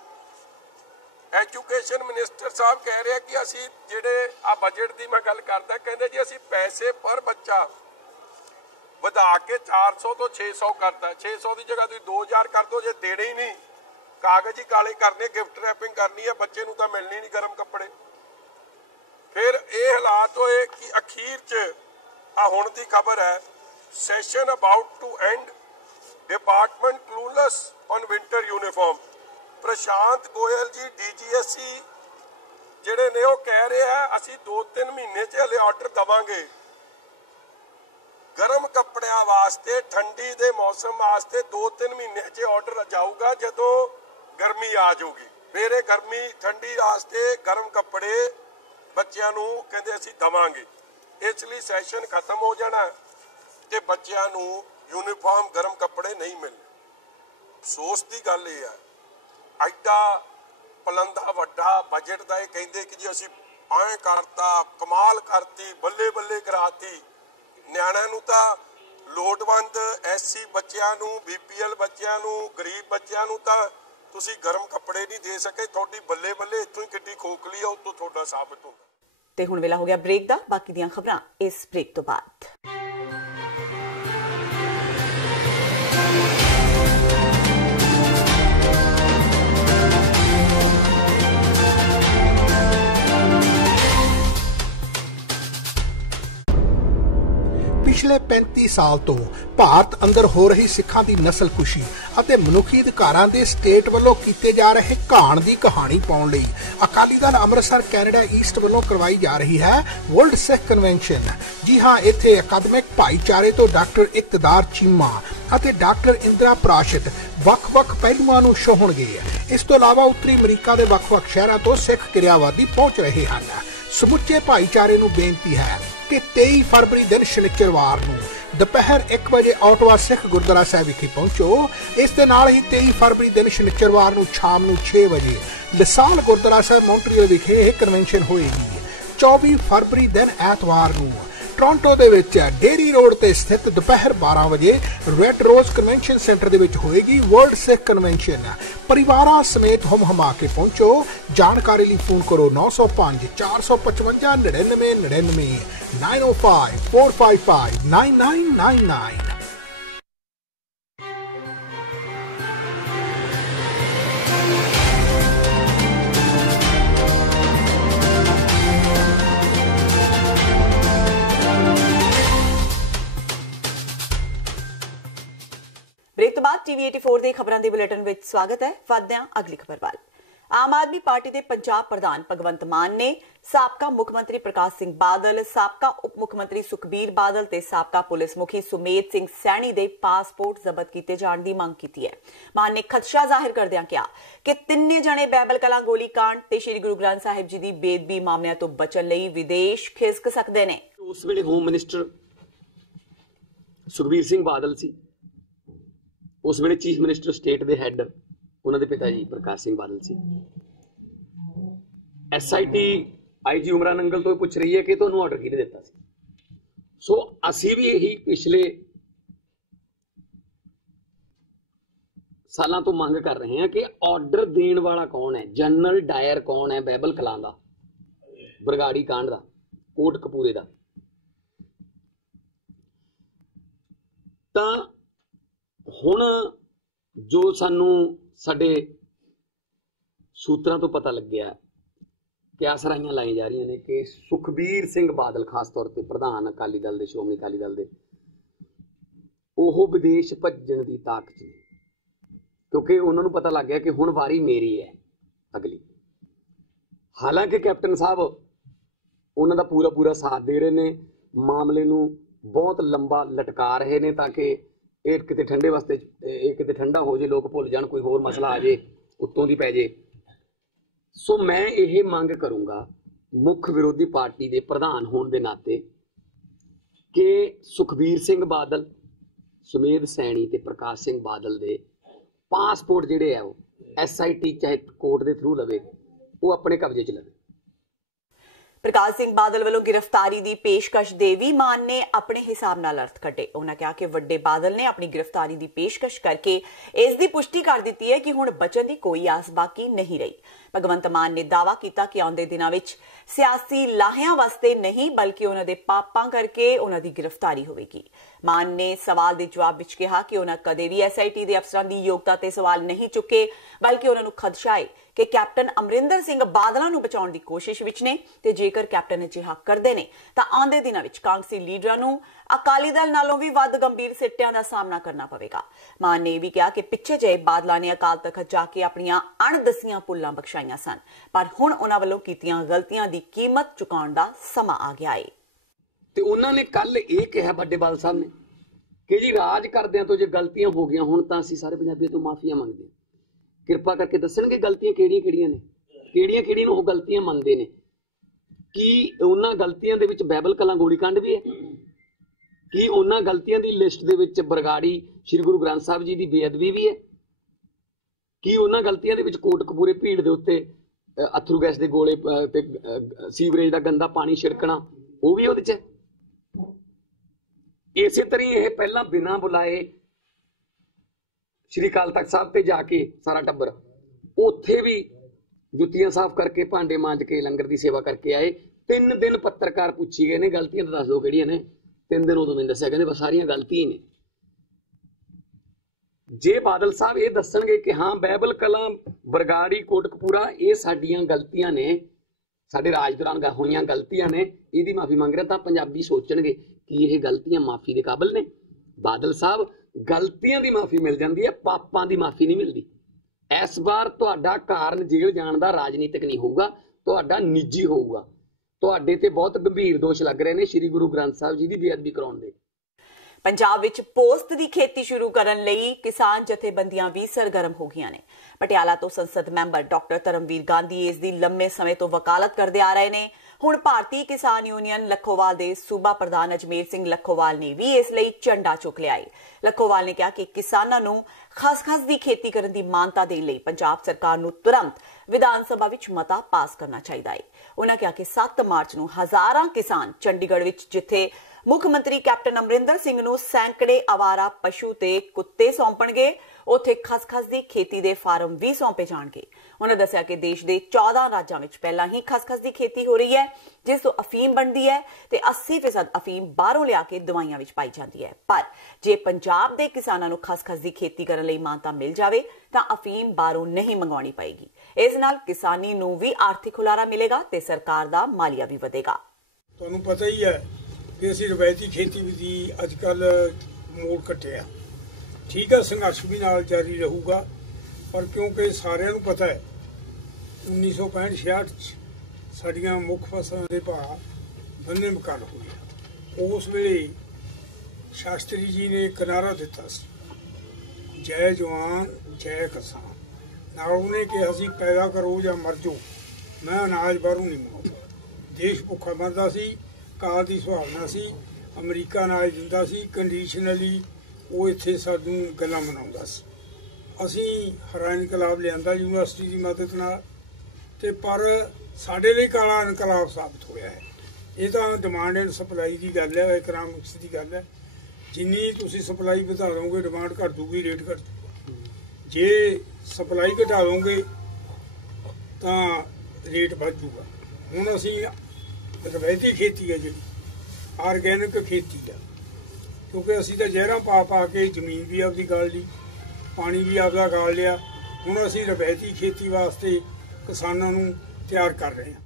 Education minister साहब कह रहे हैं कि असी जिहड़े आ बजट की मैं गल करदा, कहंदे जी असी पैसे पर बच्चा वधा के 400 तो 600 करता। 600 की जगह तुसीं 2000 कर दो, जे देने ही नहीं कागज ही काले करने, गिफ्ट रैपिंग करनी है, बच्चे नूं तां मिलने नहीं गर्म कपड़े। फिर ये हालात होए कि अखीर च हुण दी खबर है session about to end, department clueless on winter uniform. Prashant Goyal ji DGSE जिहड़े ने वो कह रहे हैं असी 2-3 महीने च हले ऑर्डर देवांगे गर्म कपड़ियां वास्ते, ठंडी दे मौसम वास्ते 2-3 महीने च ऑर्डर जाऊगा जदों गर्मी आ जाऊगी। फिर गर्मी ठंडी वास्ते गर्म कपड़े ਬੱਚਿਆਂ ਨੂੰ ਕਹਿੰਦੇ ਅਸੀਂ ਦਵਾਂਗੇ। ਇਸ ਲਈ ਸੈਸ਼ਨ ਖਤਮ ਹੋ ਜਾਣਾ ਤੇ ਬੱਚਿਆਂ ਨੂੰ ਯੂਨੀਫਾਰਮ ਗਰਮ ਕੱਪੜੇ ਨਹੀਂ ਮਿਲਣੇ। ਅਫਸੋਸ ਦੀ ਗੱਲ ਇਹ ਹੈ ਐਡਾ ਪਲੰਦਾ ਵੱਡਾ ਬਜਟ ਦਾ ਇਹ ਕਹਿੰਦੇ ਕਿ ਜੀ ਅਸੀਂ ਐਂ ਕਰਤਾ, ਕਮਾਲ ਕਰਤੀ, ਬੱਲੇ ਬੱਲੇ ਕਰਾਤੀ। ਨਿਆਣਿਆਂ ਨੂੰ ਤਾਂ ਲੋੜਵੰਦ SC ਬੱਚਿਆਂ ਨੂੰ, BPL ਬੱਚਿਆਂ ਨੂੰ, ਗਰੀਬ ਬੱਚਿਆਂ ਨੂੰ ਤਾਂ ਤੁਸੀਂ ਗਰਮ ਕੱਪੜੇ ਨਹੀਂ ਦੇ ਸਕੇ। ਤੁਹਾਡੀ ਬੱਲੇ ਬੱਲੇ ਇੱਥੋਂ ਹੀ ਕਿੱਡੀ ਖੋਖਲੀ ਆ, ਉਤੋਂ ਤੁਹਾਡਾ ਸਾਬਤ ਹੁੰਦਾ। ਤੇ ਹੁਣ ਵੇਲਾ ਹੋ ਗਿਆ ਬ੍ਰੇਕ ਦਾ। ਬਾਕੀ ਦੀਆਂ ਖਬਰਾਂ ਇਸ ਬ੍ਰੇਕ ਤੋਂ ਬਾਅਦ। ਪਿਛਲੇ 35 ਸਾਲ ਤੋਂ ਭਾਰਤ ਅੰਦਰ ਹੋ ਰਹੀ ਸਿੱਖਾਂ ਦੀ ਨਸਲਕੁਸ਼ੀ ਅਤੇ ਮਨੁੱਖੀ ਅਧਿਕਾਰਾਂ ਦੇ ਸਟੇਟ ਵੱਲੋਂ ਕੀਤੇ ਜਾ ਰਹੇ ਘਾਣ ਦੀ ਕਹਾਣੀ ਪਾਉਣ ਲਈ ਅਕਾਲੀ ਦਲ ਅੰਮ੍ਰਿਤਸਰ ਕੈਨੇਡਾ ਈਸਟ ਵੱਲੋਂ ਕਰਵਾਈ ਜਾ ਰਹੀ ਹੈ ਵਰਲਡ ਸਿੱਖ ਕਨਵੈਨਸ਼ਨ। ਜੀ ਹਾਂ, ਇੱਥੇ ਅਕਾਦਮਿਕ ਭਾਈਚਾਰੇ ਤੋਂ ਡਾਕਟਰ ਇਕਤਦਾਰ ਚੀਮਾ ਅਤੇ ਡਾਕਟਰ ਇੰਦਰਾ ਪ੍ਰਾਸ਼ਤ ਵੱਖ-ਵੱਖ ਪਹਿਲੂਆਂ ਨੂੰ ਛੋਹਣਗੇ। ਇਸ ਤੋਂ ਇਲਾਵਾ ਉੱਤਰੀ ਅਮਰੀਕਾ ਦੇ ਵੱਖ-ਵੱਖ ਸ਼ਹਿਰਾਂ ਤੋਂ ਸਿੱਖ ਕਿਰਿਆਵਾਦੀ ਪਹੁੰਚ ਰਹੇ ਹਨ। ਸਮੁੱਚੇ ਭਾਈਚਾਰੇ ਨੂੰ ਬੇਨਤੀ ਹੈ ਕਿ 23 ਫਰਵਰੀ ਦਿਨ ਸ਼ਨੀਚਰਵਾਰ ਨੂੰ ਦੁਪਹਿਰ 1 ਵਜੇ ਆਟਵਾ ਸਿੱਖ ਗੁਰਦੁਆਰਾ ਸਾਹਿਬ ਵਿਖੇ ਪਹੁੰਚੋ। ਇਸ ਦੇ ਨਾਲ ਹੀ 23 ਫਰਵਰੀ ਦਿਨ ਸ਼ਨੀਚਰਵਾਰ ਨੂੰ ਸ਼ਾਮ ਨੂੰ 6 ਵਜੇ ਲਸਾਲ ਗੁਰਦੁਆਰਾ ਸਾਹਿਬ ਮੌਂਟਰੀਅਲ ਵਿਖੇ ਇਹ ਕਨਵੈਨਸ਼ਨ ਹੋਏਗੀ। 24 ਫਰਵਰੀ ਦਿਨ ਐਤਵਾਰ ਨੂੰ ਟੋਰਾਂਟੋ ਦੇ ਵਿੱਚ ਡੇਰੀ ਰੋਡ ਤੇ ਸਥਿਤ ਦੁਪਹਿਰ 12 ਵਜੇ ਰੈੱਡ ਰੋਜ਼ ਕਨਵੈਨਸ਼ਨ ਸੈਂਟਰ ਦੇ ਵਿੱਚ ਹੋਏਗੀ ਵਰਲਡ ਸਿੱਖ ਕਨਵੈਨਸ਼ਨ। ਪਰਿਵਾਰਾਂ ਸਮੇਤ ਹਮ-ਹਮਾ ਕੇ ਪਹੁੰਚੋ। ਜਾਣਕਾਰੀ ਲਈ ਫੋਨ ਕਰੋ 905 455 9999 905 455 9999। ਬ੍ਰੇਕ ਤੋਂ ਬਾਅਦ TV 84 ਦੇ ਖਬਰਾਂ ਦੇ ਬੁਲੇਟਿਨ ਵਿੱਚ ਸਵਾਗਤ ਹੈ। ਵਧਦੇ ਹਾਂ ਅਗਲੀ ਖਬਰ ਵੱਲ। ਆਮ ਆਦਮੀ ਪਾਰਟੀ ਦੇ ਪੰਜਾਬ ਪ੍ਰਧਾਨ ਭਗਵੰਤ ਮਾਨ ਨੇ ਸਾਬਕਾ ਮੁੱਖ ਮੰਤਰੀ ਪ੍ਰਕਾਸ਼ ਸਿੰਘ ਬਾਦਲ, ਸਾਬਕਾ ਉਪ ਮੁੱਖ ਮੰਤਰੀ ਸੁਖਬੀਰ ਬਾਦਲ ਤੇ ਸਾਬਕਾ ਪੁਲਿਸ ਮੁਖੀ ਸੁਮੇਧ ਸਿੰਘ ਸੈਣੀ ਦੇ ਪਾਸਪੋਰਟ ਜ਼ਬਤ ਕੀਤੇ ਜਾਣ ਦੀ ਮੰਗ ਕੀਤੀ ਹੈ। ਮਾਨ ਨੇ ਖਦਸ਼ਾ ਜ਼ਾਹਿਰ ਕਰਦਿਆਂ ਕਿਹਾ ਕਿ ਤਿੰਨੇ ਜਣੇ ਬਹਿਬਲ ਕਲਾਂ ਗੋਲੀकांड ਤੇ ਸ੍ਰੀ ਗੁਰੂ ਗ੍ਰੰਥ ਸਾਹਿਬ ਜੀ ਦੀ ਬੇਅਦਬੀ ਮਾਮਲਿਆਂ ਤੋਂ ਬਚਣ ਲਈ ਵਿਦੇਸ਼ ਖਿਸਕ ਸਕਦੇ ਨੇ। ਉਸ ਵੇਲੇ ਹੋਮ ਮਿਨਿਸਟਰ ਸੁਖਬੀਰ ਸਿੰਘ ਬਾਦਲ ਸੀ, उस वेले चीफ मिनिस्टर स्टेट के हैड उन्होंने पिता जी प्रकाश सिंह बादल से। SIT IG उमरान अंगल तो पूछ रही है कि तुहानूं ऑर्डर किहने दिता सी। सो असीं भी यही पिछले सालों तो मंग कर रहे हैं कि ऑर्डर देने वाला कौन है, जनरल डायर कौन है बैबल कलां दा, बरगाड़ी कांड दा, कोटकपूरे दा। तां हुण जो सानू साडे सूत्रां तो पता लग्या कि आसराइयां लाई जा रही ने कि सुखबीर सिंह बादल खास तौर पर प्रधान अकाली दल दे, श्रोमणी अकाली दल दे, ओह विदेश भज्जण दी ताक च, क्योंकि उन्होंने पता लग गया कि हुण वारी मेरी है अगली। हालांकि कैप्टन साहब उन्हों का पूरा पूरा साथ दे रहे ने, मामले नूं बहुत लंबा लटका रहे ने ताकि ये किते ठंडे वास्ते किते ठंडा हो जाए, लोग भुल जाण, कोई होर मसला आ जाए, उत्तों दी पै जाए। सो मैं ये मंग करूँगा मुख विरोधी पार्टी के प्रधान होने के नाते कि सुखबीर सिंह बादल, सुमेध सैनी ते प्रकाश सिंह बादल दे पासपोर्ट जिहड़े है वो SIT चाहे कोर्ट के थ्रू लवे, वो अपने कब्जे च लवे। प्रकाश सिंह बादल वालों गिरफ्तारी की पेशकश दे भी मान ने अपने हिसाब नाल अर्थ कटे। उन्होंने कहा कि वड्डे बादल ने अपनी गिरफ्तारी की पेशकश करके इसकी पुष्टि कर दी है कि हुण बचन की कोई आस बाकी नहीं रही। भगवंत मान ने दावा किया कि आउंदे दिनां विच सियासी लाहियां वास्ते नहीं बल्कि उन्हां दे पापां करके उन्हां दी गिरफ्तारी होवेगी। मान ने सवाल के जवाब विच कहा कि उन्हां कदे भी SIT दे अफसरां दी योग्यता ते सवाल नहीं चुके, बल्कि उन्हां नूं खदशा है कि कैप्टन अमरिंदर सिंह बादलों नूं बचाउण दी कोशिश विच ने ते जेकर कैप्टन अजिहा करदे ने तां आउंदे दिनां विच कांग्रेसी लीडरां नूं अकाली दल नालों भी वध गंभीर सिट्टियां दा सामना करना पवेगा। मान ने भी कहा कि पिछे जे बादलां ने अकाल तख्त जाके अपनियां अणदसियां भुल्लां बख्शाईयां सन, पर हुण उन्हां वल्लों कीतियां गलतियां दी कीमत चुकाउण दा समां आ गया है। ते उन्होंने कल ये कहा वड्डे बादल साहब ने कि जी राज करदियां तो जो गलतियां हो गई हुण तां असीं सारे पंजाबियों तो माफिया मंगदे हां, किरपा करके दसणगे गलतियां किहड़ियां-किहड़ियां ने, किहड़ियां-किहड़ियां वो गलतियां मनदे ने। कि उन्हां गलतियां दे विच बैबल कलां गोलीकांड भी है, कि उन्हां गलतियां दी लिस्ट दे विच बरगाड़ी श्री गुरु ग्रंथ साहिब जी दी बेअदबी भी है, कि उन्हां गलतियां दे विच कोटकपूरे भीड़ दे उत्ते अथरू गैस दे गोले ते सीवरेज दा गंदा पानी छिड़कना वो भी उहदे च। इसे तरह यह पहला बिना बुलाए श्री अकाल तख्त साहब ते जाके सारा टब्बर उत्थे भी जुत्तियां साफ करके भांडे मांज के लंगर की सेवा करके आए। 3 दिन पत्रकार पूछी गए ने गलतियां तो दस दो किहड़ियां ने, 3 दिन उदों मैंने दस्सिया कहंदे बस सारियां गलतियां ने। जे बादल साहब ये दसणगे कि हाँ बैबल कलां बरगाड़ी कोटकपूरा ये साडियां गलतियां ने, साडे राज दौरान होईयां गलतियां ने, इहदी माफी मंग रहा, तां पंजाबी सोचणगे कि यह गलतियां माफी के काबिल ने। बादल साहब गलतियां की माफी मिल जाती है, पापां की माफी नहीं मिलती। इस बार तुहाडा कारण जेल जाण दा राजनीतिक नहीं होगा, तुहाडा निजी होगा। तुहाडे ते बहुत गंभीर दोष लग रहे हैं श्री गुरु ग्रंथ साहिब जी की बेअदबी कराउण दे। पंजाब विच पोस्त की खेती शुरू करने लई किसान जथेबंदियां भी सरगर्म हो गईयां ने। पटियाला तो संसद मैंबर डॉक्टर धर्मवीर गांधी इस दी लंबे समय तो वकालत करते आ रहे हैं। हुण भारतीय किसान यूनियन लखोवाल के सूबा प्रधान अजमेर सिंह लखोवाल ने भी इस लई झंडा चुक लिया है। लखोवाल ने कहा कि किसानां नूं खसखस की खेती करने की मानता देने लई पंजाब सरकार नूं तुरंत विधान सभा विच मता पास करना चाहिए है। उन्होंने कहा कि 7 मार्च नूं हज़ारां किसान चंडीगढ़ विच जिथे मुख मंत्री कैप्टन अमरिंदर सिंह नूं सैकड़े आवारा पशु ते कुत्ते सौंपणगे, उत्थे खसखस की खेती के फार्म भी सौंपे जाणगे। उन्होंने दस्सिया कि देश के 14 राज्यों में पहला ही खसखस की खेती हो रही है, जिस तो अफीम बनती है ते 80% अफीम बाहरों लिया के दवाइयां विच पाई जाती है। पर जे पंजाब के किसानों नूं खसखस की खेती करने लई मानता मिल जाए तां अफीम बाहरों नहीं मंगवानी पएगी। इस नाल किसानी नूं भी आर्थिक हुलारा मिलेगा ते सरकार दा मालिया भी वधेगा। तुहानूं पता ही है कि असीं रवायती खेती विधि अजकल मोड़ कट्टिया, ठीक है, संघर्ष भी नाल जारी रहूगा, पर क्योंकि सारिਆਂ ਨੂੰ पता है 1965-66 साड़ियां मुख फसलों के भाव बन्ने मकान हुए। उस वेले शास्त्री जी ने एक नारा दिता सी, जय जवान जय किसान। नाल उन्हें कहा सी पैदा करो या मर जाओ, मैं अनाज बाहरों नहीं मंगाऊंगा। देश भुखा मरदा सी, काल की सुहावना सी, अमरीका अनाज दिंदा सी, कंडीशनली ਉਹ ਇੱਥੇ ਸਾਨੂੰ ਗੱਲਾਂ ਮਨਾਉਂਦਾ ਸੀ। ਅਸੀਂ ਹਰਾ ਇਨਕਲਾਬ ਲਿਆਂਦਾ ਯੂਨੀਵਰਸਿਟੀ ਦੀ ਮਦਦ ਨਾਲ, ਤੇ ਪਰ ਸਾਡੇ ਲਈ ਕਾਲਾ ਇਨਕਲਾਬ ਸਾਬਤ ਹੋਇਆ ਹੈ। ਇਹ ਤਾਂ ਡਿਮਾਂਡ ਐਂਡ ਸਪਲਾਈ ਦੀ ਗੱਲ ਹੈ, ਇਕਨੋਮਿਕਸ ਦੀ ਗੱਲ ਹੈ। ਜਿੰਨੀ ਤੁਸੀਂ ਸਪਲਾਈ ਵਧਾ ਦੋਗੇ ਡਿਮਾਂਡ ਘੱਟ ਦੂਗੀ, ਰੇਟ ਘੱਟ ਦੂਗਾ। ਜੇ ਸਪਲਾਈ ਘਟਾ ਦੋਗੇ ਤਾਂ ਰੇਟ ਵੱਧ ਜੂਗਾ। ਹੁਣ ਅਸੀਂ ਰਵਾਇਤੀ ਖੇਤੀ ਹੈ ਜਿਹੜੀ ਆਰਗੈਨਿਕ ਖੇਤੀ ਆ, ਕਿਉਂਕਿ ਅਸੀਂ ਤਾਂ ਜ਼ਹਿਰਾਂ ਪਾ ਪਾ ਕੇ ਜ਼ਮੀਨ ਵੀ ਆਪਦੀ ਗਾਲ ਲਈ, ਪਾਣੀ ਵੀ ਆਪਦਾ ਗਾਲ ਲਿਆ। ਹੁਣ ਅਸੀਂ ਰਵਾਇਤੀ ਖੇਤੀ ਵਾਸਤੇ ਕਿਸਾਨਾਂ ਨੂੰ ਤਿਆਰ ਕਰ ਰਹੇ ਹਾਂ।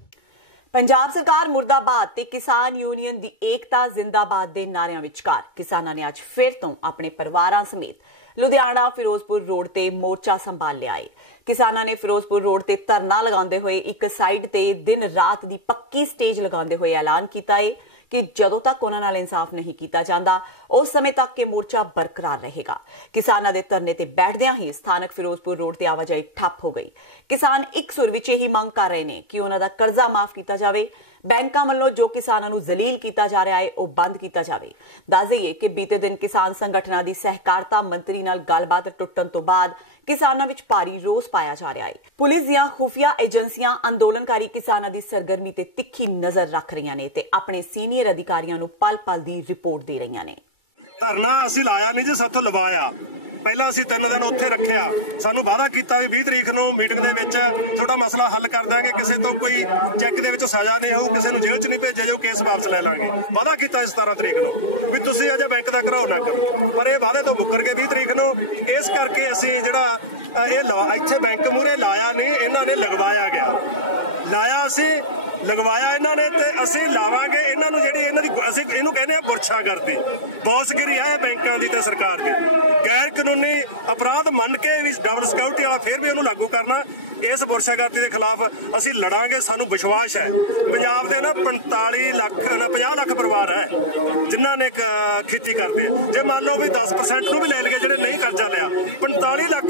ਪੰਜਾਬ ਸਰਕਾਰ ਮੁਰਦਾਬਾਦ ਤੇ ਕਿਸਾਨ ਯੂਨੀਅਨ ਦੀ ਏਕਤਾ ਜ਼ਿੰਦਾਬਾਦ ਦੇ ਨਾਰਿਆਂ ਵਿਚਕਾਰ ਕਿਸਾਨਾਂ ਨੇ ਅੱਜ ਫਿਰ ਤੋਂ ਆਪਣੇ ਪਰਿਵਾਰਾਂ ਸਮੇਤ ਲੁਧਿਆਣਾ ਫਿਰੋਜ਼ਪੁਰ ਰੋਡ ਤੇ ਮੋਰਚਾ ਸੰਭਾਲ ਲਿਆ ਹੈ। ਕਿਸਾਨਾਂ ਨੇ ਫਿਰੋਜ਼ਪੁਰ ਰੋਡ ਤੇ ਧਰਨਾ ਲਗਾਉਂਦੇ ਹੋਏ ਇੱਕ ਸਾਈਡ ਤੇ ਦਿਨ ਰਾਤ ਦੀ ਪੱਕੀ ਸਟੇਜ ਲਗਾਉਂਦੇ ਹੋਏ ਐਲਾਨ ਕੀਤਾ ਹੈ ਕਿ ਜਦੋਂ ਤੱਕ ਉਹਨਾਂ ਨਾਲ ਇਨਸਾਫ ਨਹੀਂ ਕੀਤਾ ਜਾਂਦਾ ਉਸ ਸਮੇਂ ਤੱਕ ਇਹ ਮੋਰਚਾ ਬਰਕਰਾਰ ਰਹੇਗਾ। ਕਿਸਾਨਾਂ ਦੇ ਧਰਨੇ ਤੇ ਬੈਠਦਿਆਂ ਹੀ ਸਥਾਨਕ ਫਿਰੋਜ਼ਪੁਰ ਰੋਡ ਤੇ ਆਵਾਜਾਈ ਠੱਪ ਹੋ ਗਈ। ਕਿਸਾਨ ਇੱਕ ਸੁਰ ਵਿੱਚ ਇਹੀ ਮੰਗ ਕਰ ਰਹੇ ਨੇ ਕਿ ਉਹਨਾਂ ਦਾ ਕਰਜ਼ਾ ਮਾਫ ਕੀਤਾ ਜਾਵੇ, ਬੈਂਕਾਂ ਵੱਲੋਂ ਜੋ ਕਿਸਾਨਾਂ ਨੂੰ ਜ਼ਲੀਲ ਕੀਤਾ ਜਾ ਰਿਹਾ ਹੈ ਉਹ ਬੰਦ ਕੀਤਾ ਜਾਵੇ। ਦੱਸ ਦਈਏ ਕਿ ਬੀਤੇ ਦਿਨ ਕਿਸਾਨ ਸੰਗਠਨਾਂ ਦੀ ਸਹਿਕਾਰਤਾ ਮੰਤਰੀ ਨਾਲ ਗੱਲਬਾਤ ਟੁੱਟਣ ਤੋਂ ਬਾਅਦ ਕਿਸਾਨਾਂ ਵਿੱਚ ਭਾਰੀ ਰੋਸ ਪਾਇਆ ਜਾ ਰਿਹਾ ਹੈ। ਪੁਲਿਸ ਦੀਆਂ ਖੁਫੀਆ ਏਜੰਸੀਆਂ ਅੰਦੋਲਨਕਾਰੀ ਕਿਸਾਨਾਂ ਦੀ ਸਰਗਰਮੀ ਤੇ ਤਿੱਖੀ ਨਜ਼ਰ ਰੱਖ ਰਹੀਆਂ ਨੇ ਤੇ ਆਪਣੇ ਸੀਨੀਅਰ ਅਧਿਕਾਰੀਆਂ ਨੂੰ ਪਲ-ਪਲ ਦੀ ਰਿਪੋਰਟ ਦੇ ਰਹੀਆਂ ਨੇ। ਧਰਨਾ ਅਸੀਂ ਲਾਇਆ ਨਹੀਂ ਜੀ, ਸਾਥੋਂ ਲਵਾਇਆ। ਪਹਿਲਾਂ ਅਸੀਂ 3 ਦਿਨ ਉੱਥੇ ਰੱਖਿਆ, ਸਾਨੂੰ ਵਾਅਦਾ ਕੀਤਾ ਵੀ 20 ਤਰੀਕ ਨੂੰ ਮੀਟਿੰਗ ਦੇ ਵਿੱਚ ਤੁਹਾਡਾ ਮਸਲਾ ਹੱਲ ਕਰ ਦਾਂਗੇ, ਕਿਸੇ ਤੋਂ ਕੋਈ ਚੈੱਕ ਦੇ ਵਿੱਚ ਸਜ਼ਾ ਨਹੀਂ ਹੋਊ, ਕਿਸੇ ਨੂੰ ਜੇਲ੍ਹ 'ਚ ਨਹੀਂ ਭੇਜਿਆ ਜਾਊ, ਕੇਸ ਵਾਪਸ ਲੈ ਲਾਂਗੇ। ਵਾਅਦਾ ਕੀਤਾ 17 ਤਰੀਕ ਨੂੰ ਵੀ ਤੁਸੀਂ ਅਜੇ ਬੈਂਕ ਦਾ ਘਰਾਓ ਨਾ ਕਰੋ, ਪਰ ਇਹ ਵਾਅਦੇ ਤੋਂ ਮੁੱਕਰ ਗਏ 20 ਤਰੀਕ ਨੂੰ। ਇਸ ਕਰਕੇ ਅਸੀਂ ਜਿਹੜਾ ਇਹ ਇੱਥੇ ਬੈਂਕ ਮੂਹਰੇ ਲਾਇਆ ਨਹੀਂ, ਇਹਨਾਂ ਨੇ ਲਗਵਾਇਆ ਗਿਆ। ਲਾਇਆ ਅਸੀਂ, ਲਗਵਾਇਆ ਇਹਨਾਂ ਨੇ, ਤੇ ਅਸੀਂ ਲਾਵਾਂਗੇ ਇਹਨਾਂ ਨੂੰ। ਜਿਹੜੀ ਇਹਨਾਂ ਦੀ ਅਸੀਂ ਇਹਨੂੰ ਕਹਿੰਦੇ ਆ ਗੁਰਛਾਗਰਦੀ, ਬੌਸਗਿਰੀ ਹੈ ਬੈਂਕਾਂ ਦੀ ਤੇ ਸਰਕਾਰ ਦੀ। ਗੈਰ ਕਾਨੂੰਨੀ ਅਪਰਾਧ ਮੰਨ ਕੇ ਵੀ ਡਬਲ ਸਿਕਿਉਰਿਟੀ ਵਾਲਾ ਫਿਰ ਵੀ ਉਹਨੂੰ ਲਾਗੂ ਕਰਨਾ। ਇਸ ਗੁਰਛਾਗਰਦੀ ਦੇ ਖਿਲਾਫ ਅਸੀਂ ਲੜਾਂਗੇ। ਸਾਨੂੰ ਵਿਸ਼ਵਾਸ ਹੈ ਪੰਜਾਬ ਦੇ ਨਾ 50 ਲੱਖ ਪਰਿਵਾਰ ਹੈ ਜਿਨ੍ਹਾਂ ਨੇ ਖੇਤੀ ਕਰਦੇ ਆ। ਜੇ ਮੰਨ ਲਓ ਵੀ 10% ਨੂੰ ਵੀ ਲੈ ਲਈਏ ਜਿਹੜੇ ਨਹੀਂ ਕਰਜ਼ਾ ਲਿਆ, 45 ਲੱਖ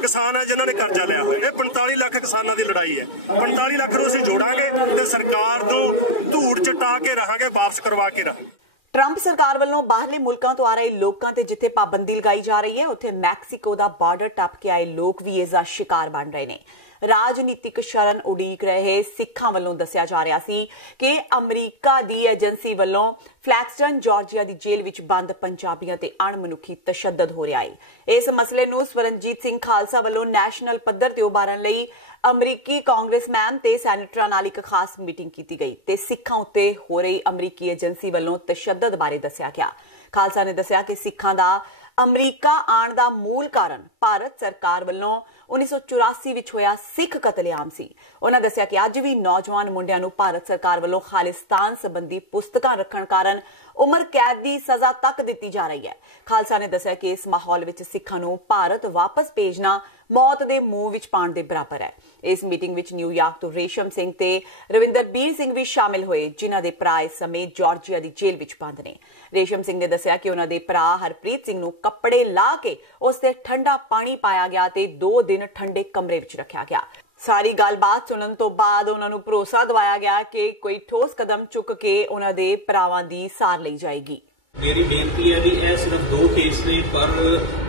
ਕਿਸਾਨ ਹੈ ਜਿਨ੍ਹਾਂ ਨੇ ਕਰਜ਼ਾ ਲਿਆ ਹੋਇਆ। ਇਹ 45 ਲੱਖ ਕਿਸਾਨਾਂ ਦੀ ਲੜਾਈ ਹੈ। 45 ਲੱਖ ਨੂੰ ਅਸੀਂ ਜੋੜਾਂਗੇ ਤੇ ਸਰਕਾਰ ਨੂੰ ਧੂੜ ਚਟਾ ਕੇ ਰਹਾਂਗੇ, ਵਾਪਸ ਕਰਵਾ ਕੇ ਰਹਾਂਗੇ। ਟਰੰਪ ਸਰਕਾਰ ਵੱਲੋਂ ਬਾਹਰਲੇ ਮੁਲਕਾਂ ਤੋਂ ਆ ਰਹੇ ਲੋਕਾਂ ਤੇ ਜਿੱਥੇ ਪਾਬੰਦੀ ਲਗਾਈ ਜਾ ਰਹੀ ਹੈ ਉੱਥੇ ਮੈਕਸੀਕੋ ਦਾ ਬਾਰਡਰ ਟੱਪ ਕੇ ਆਏ ਲੋਕ ਵੀ ਇਸ ਦਾ ਸ਼ਿਕਾਰ ਬਣ ਰਹੇ ਨੇ। ਰਾਜਨੀਤਿਕ ਸ਼ਰਨ ਉਡੀਕ ਰਹੇ ਸਿੱਖਾਂ ਵੱਲੋਂ ਦੱਸਿਆ ਜਾ ਰਿਹਾ ਸੀ ਕਿ ਅਮਰੀਕਾ ਦੀ ਏਜੰਸੀ ਵੱਲੋਂ ਫਲੈਕਸਟਨ ਜਾਰਜੀਆ ਦੀ ਜੇਲ੍ਹ ਵਿੱਚ ਬੰਦ ਪੰਜਾਬੀਆਂ ਤੇ ਅਣਮਨੁੱਖੀ ਤਸ਼ੱਦਦ ਹੋ ਰਿਹਾ ਹੈ। ਇਸ ਮਸਲੇ ਨੂੰ ਸਵਰਨਜੀਤ ਸਿੰਘ ਖਾਲਸਾ ਵੱਲੋਂ ਨੈਸ਼ਨਲ ਪੱਧਰ ਤੇ ਉਭਾਰਨ ਲਈ ਅਮਰੀਕੀ ਕਾਂਗਰਸਮੈਨ ਤੇ ਸੈਨੇਟਰਾਂ ਨਾਲ ਇੱਕ ਖਾਸ ਮੀਟਿੰਗ ਕੀਤੀ ਗਈ ਤੇ ਸਿੱਖਾਂ ਉੱਤੇ ਹੋ ਰਹੀ ਅਮਰੀਕੀ ਏਜੰਸੀ ਵੱਲੋਂ ਤਸ਼ੱਦਦ ਬਾਰੇ ਦੱਸਿਆ ਗਿਆ। ਖਾਲਸਾ ਨੇ ਦੱਸਿਆ ਕਿ ਸਿੱਖਾਂ ਦਾ ਅਮਰੀਕਾ ਆਉਣ ਦਾ ਮੂਲ ਕਾਰਨ ਭਾਰਤ ਸਰਕਾਰ ਵੱਲੋਂ 1984 ਵਿੱਚ ਹੋਇਆ ਸਿੱਖ ਕਤਲੇਆਮ ਸੀ। ਉਹਨਾਂ ਦੱਸਿਆ ਕਿ ਅੱਜ ਵੀ ਨੌਜਵਾਨ ਮੁੰਡਿਆਂ ਨੂੰ ਭਾਰਤ ਸਰਕਾਰ ਵੱਲੋਂ ਖਾਲਿਸਤਾਨ ਸੰਬੰਧੀ ਪੁਸਤਕਾਂ ਰੱਖਣ ਕਾਰਨ ਉਮਰ ਕੈਦ ਦੀ ਸਜ਼ਾ ਤੱਕ ਦਿੱਤੀ ਜਾ ਰਹੀ ਹੈ। ਖਾਲਸਾ ਨੇ ਦੱਸਿਆ ਕਿ ਇਸ ਮਾਹੌਲ ਵਿੱਚ ਸਿੱਖਾਂ ਨੂੰ ਭਾਰਤ ਵਾਪਸ ਭੇਜਣਾ ਮੌਤ ਦੇ ਮੂੰਹ ਵਿੱਚ ਪਾਉਣ ਦੇ ਬਰਾਬਰ ਹੈ। ਇਸ ਮੀਟਿੰਗ ਵਿੱਚ ਨਿਊਯਾਰਕ ਤੋਂ ਰੇਸ਼ਮ ਸਿੰਘ ਤੇ ਰਵਿੰਦਰਬੀਰ ਸਿੰਘ ਵੀ ਸ਼ਾਮਿਲ ਹੋਏ, ਜਿਨ੍ਹਾਂ ਦੇ ਭਰਾ ਇਸ ਸਮੇਂ ਜਾਰਜੀਆ ਦੀ ਜੇਲ੍ਹ ਵਿੱਚ ਬੰਦ ਨੇ। ਰੇਸ਼ਮ ਸਿੰਘ ਨੇ ਦੱਸਿਆ ਕਿ ਉਹਨਾਂ ਦੇ ਭਰਾ ਹਰਪ੍ਰੀਤ ਸਿੰਘ ਨੂੰ ਕੱਪੜੇ ਲਾ ਕੇ ਉਸ ਤੇ ਠੰਡਾ ਪਾਣੀ ਪਾਇਆ ਗਿਆ ਤੇ 2 ਦਿਨ ਠੰਡੇ ਕਮਰੇ ਵਿੱਚ ਰੱਖਿਆ ਗਿਆ। ਸਾਰੀ ਗੱਲਬਾਤ ਸੁਣਨ ਤੋਂ ਬਾਅਦ ਉਹਨਾਂ ਨੂੰ ਭਰੋਸਾ ਦਿਵਾਇਆ ਗਿਆ ਕਿ ਕੋਈ ਠੋਸ ਕਦਮ ਚੁੱਕ ਕੇ ਉਹਨਾਂ ਦੇ ਭਰਾਵਾਂ ਦੀ ਸਾਰ ਲਈ ਜਾਏਗੀ। ਮੇਰੀ ਬੇਨਤੀ ਹੈ ਵੀ ਇਹ ਸਿਰਫ 2 ਕੇਸ ਨੇ, ਪਰ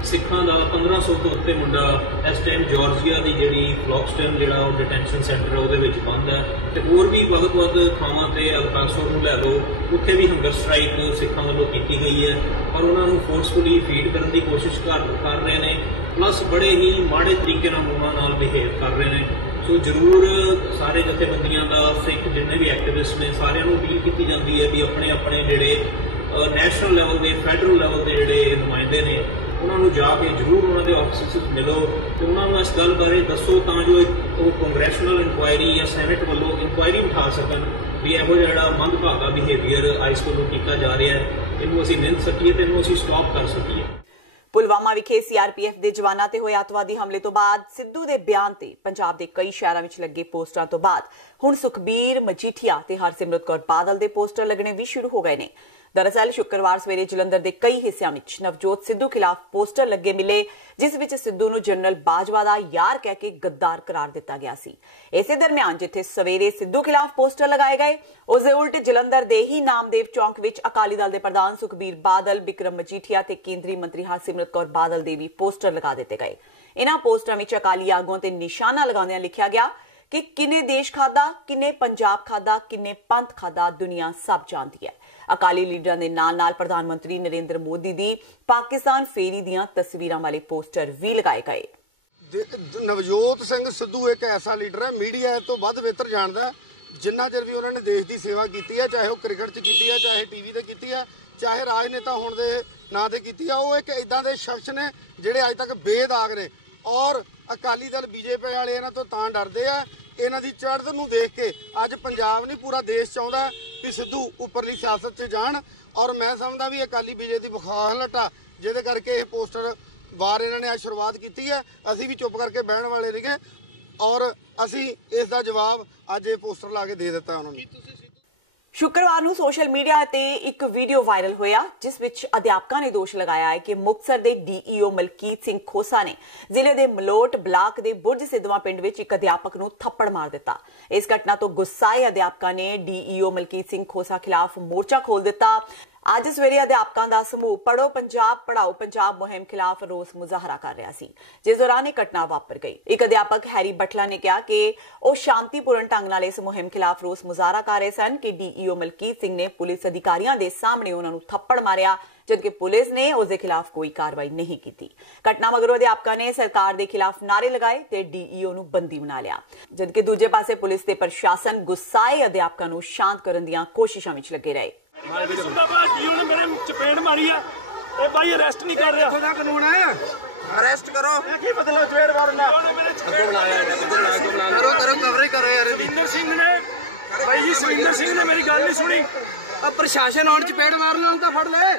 ਸਿੱਖਾਂ ਦਾ 1500 ਤੋਂ ਉੱਤੇ ਮੁੰਡਾ ਇਸ ਟਾਈਮ ਜਾਰਜੀਆ ਦੀ ਜਿਹੜੀ ਫਲੌਕਸਟਨ ਜਿਹੜਾ ਉਹ ਡਿਟੈਂਸ਼ਨ ਸੈਂਟਰ ਉਹਦੇ ਵਿੱਚ ਬੰਦ ਹੈ ਤੇ ਹੋਰ ਵੀ ਵੱਧ ਥਾਵਾਂ ਤੇ ਅਲਕਾਂਸੋ ਨੂੰ ਲੈ ਲਓ, ਉੱਥੇ ਵੀ ਹੰਗਰ ਸਟ੍ਰਾਈਕ ਸਿੱਖਾਂ ਵੱਲੋਂ ਕੀਤੀ ਗਈ ਹੈ ਔਰ ਉਹਨਾਂ ਨੂੰ ਫੋਰਸਫੁਲੀ ਫੀਡ ਕਰਨ ਦੀ ਕੋਸ਼ਿਸ਼ ਕਰ ਰਹੇ ਨੇ, ਪਲੱਸ ਬੜੇ ਹੀ ਮਾੜੇ ਤਰੀਕੇ ਨਾਲ ਉਹਨਾਂ ਨਾਲ ਬਿਹੇਵ ਕਰ ਰਹੇ ਨੇ। ਸੋ ਜ਼ਰੂਰ ਸਾਰੇ ਜਥੇਬੰਦੀਆਂ ਦਾ, ਸਿੱਖ ਜਿੰਨੇ ਵੀ ਐਕਟਿਵਿਸਟ ਨੇ, ਸਾਰਿਆਂ ਨੂੰ ਅਪੀਲ ਕੀਤੀ ਜਾਂਦੀ ਹੈ ਵੀ ਆਪਣੇ ਜਿਹੜੇ ਨੈਸ਼ਨਲ ਲੈਵਲ ਦੇ, ਫੈਡਰਲ ਲੈਵਲ ਦੇ ਜਿਹੜੇ ਨੁਮਾਇੰਦੇ ਨੇ ਉਹਨਾਂ ਨੂੰ ਜਾ ਕੇ ਜ਼ਰੂਰ ਉਹਨਾਂ ਦੇ ਆਫਿਸਿਸ ਵਿੱਚ ਮਿਲੋ ਤੇ ਉਹਨਾਂ ਨੂੰ ਇਸ ਗੱਲ ਬਾਰੇ ਦੱਸੋ ਤਾਂ ਜੋ ਉਹ ਕੰਗਰੈਸ਼ਨਲ ਇਨਕੁਆਇਰੀ ਜਾਂ ਸੈਨੇਟ ਵੱਲੋਂ ਇਨਕੁਆਇਰੀ ਉਠਾ ਸਕਣ ਵੀ ਇਹੋ ਜਿਹੜਾ ਮੰਦਭਾਗਾ ਬਿਹੇਵੀਅਰ ਆਈਸ ਵੱਲੋਂ ਕੀਤਾ ਜਾ ਰਿਹਾ ਹੈ, ਇਹਨੂੰ ਅਸੀਂ ਨਿੰਦ ਸਕੀਏ ਤੇ ਇਹਨੂੰ ਅਸੀਂ ਸਟਾਪ ਕਰ ਸਕੀਏ। ਪੁਲਵਾਮਾ ਵਿਖੇ ਸੀਆਰਪੀਐਫ ਦੇ ਜਵਾਨਾਂ ਤੇ ਹੋਏ ਅੱਤਵਾਦੀ ਹਮਲੇ ਤੋਂ ਬਾਅਦ ਸਿੱਧੂ ਦੇ ਬਿਆਨ ਤੇ ਪੰਜਾਬ ਦੇ ਕਈ ਸ਼ਹਿਰਾਂ ਵਿੱਚ ਲੱਗੇ ਪੋਸਟਰਾਂ ਤੋਂ ਬਾਅਦ ਹੁਣ ਸੁਖਬੀਰ, ਮਜੀਠੀਆ ਤੇ ਹਰਸਿਮਰਤ ਕੌਰ ਬਾਦਲ ਦੇ ਪੋਸਟਰ ਲੱਗਣੇ ਵੀ ਸ਼ੁਰੂ ਹੋ ਗਏ ਨੇ। दरअसल शुक्रवार सवेरे जलंधर के कई हिस्सों में नवजोत सिद्धू खिलाफ पोस्टर लगे मिले, जिस विच सिद्धू नूं जनरल बाजवा दा यार कह के गद्दार करार दिता गया सी। इसे दरम्यान जिथे सवेरे सिद्धू खिलाफ पोस्टर लगाए गए, उसदे उल्ट जलंधर दे ही नामदेव चौक विच अकाली दल दे प्रधान सुखबीर बादल, बिक्रम मजीठिया ते केंद्रीय मंत्री हरसिमरत कौर बादल दे भी पोस्टर लगा दिते गए। इन्हां पोस्टरां विच अकाली आगुआं ते निशाना लगाउंदिआं लिखिया गया कि किन्ने देश खादा, किन्ने पंजाब खादा, किन्ने पंथ खादा, दुनिया सब जानती है। अकाली लीडरां दे नाल-नाल प्रधानमंत्री नरेंद्र मोदी दी पाकिस्तान फेरी दीआं तस्वीरां वाले पोस्टर भी लगाए गए। नवजोत सिंह सिद्धू एक ऐसा लीडर है, मीडिया तो वध बेहतर जानता है। जिन्ना चिर भी उन्होंने देश की सेवा की है, चाहे वो क्रिकेट च की है, चाहे टीवी ते की है, चाहे राजनेता होने के नां ते की है, वो एक इदां दे शख्स ने जिहड़े अज तक बेदाग ने। और अकाली दल बीजेपी वाले इन्हां तो तां डरदे आ, इन्हां दी चढ़त नूं देख के अज पंजाब नहीं पूरा देश चाहुंदा कि सिद्धू उपरली सियासत च जाण। और मैं समझदा भी अकाली बीजेपी दी बुखार लटा जिहदे करके ये पोस्टर वार इन्होंने आज शुरुआत की है। असी भी चुप करके बहन वाले नहीं गए और असी इसका जवाब अज ये पोस्टर ला के दे दिता उन्होंने। शुक्रवार नूं सोशल मीडिया ते एक वीडियो वायरल होया, जिस विच अध्यापकों ने दोष लगाया है कि मुक्तसर के डीईओ मलकीत सिंह खोसा ने जिले के मलोट ब्लाक के बुरज सिद्धवां पिंड विच एक अध्यापक नूं थप्पड़ मार दिता। इस घटना तो गुस्साए अध्यापकों ने डीईओ मलकीत सिंह खोसा खिलाफ मोर्चा खोल दिता। अज सवेरे अध्यापकों का समूह पढ़ो पंजाब पढ़ाओ पंजाब मुहिम खिलाफ रोस मुजाहरा कर रहा सी, जिस दौरान एक घटना वापर गई। एक अध्यापक हैरी बटला ने कहा कि वह शांतिपूर्ण ढंग नाल इस मुहिम खिलाफ रोस मुजाहरा कर रहे सन कि डीईओ मलकीत सिंह ने पुलिस अधिकारियों के सामने उन्होंने थप्पड़ मारिया, जबकि पुलिस ने उसके खिलाफ कोई कार्रवाई नहीं की। घटना मगरों अध्यापकों ने सरकार के खिलाफ नारे लगाए ते डीईओ नूं बंदी बना लिया, जबकि दूजे पासे पुलिस ते प्रशासन गुस्साए अध्यापकों नूं शांत करन दीआं कोशिशां विच लगे रहे। मेरे चपेट मारी है, ये भाई अरेस्ट नहीं कर रहा। खुदा कानून है, अरेस्ट करो। की मतलब चपेट मारना? करो करो कवरेज करो यार। सविंदर सिंह ने भाई जी, सविंदर सिंह ने मेरी गल नहीं सुनी। अब प्रशासन आउण चपेट मारना तो फड़ ले।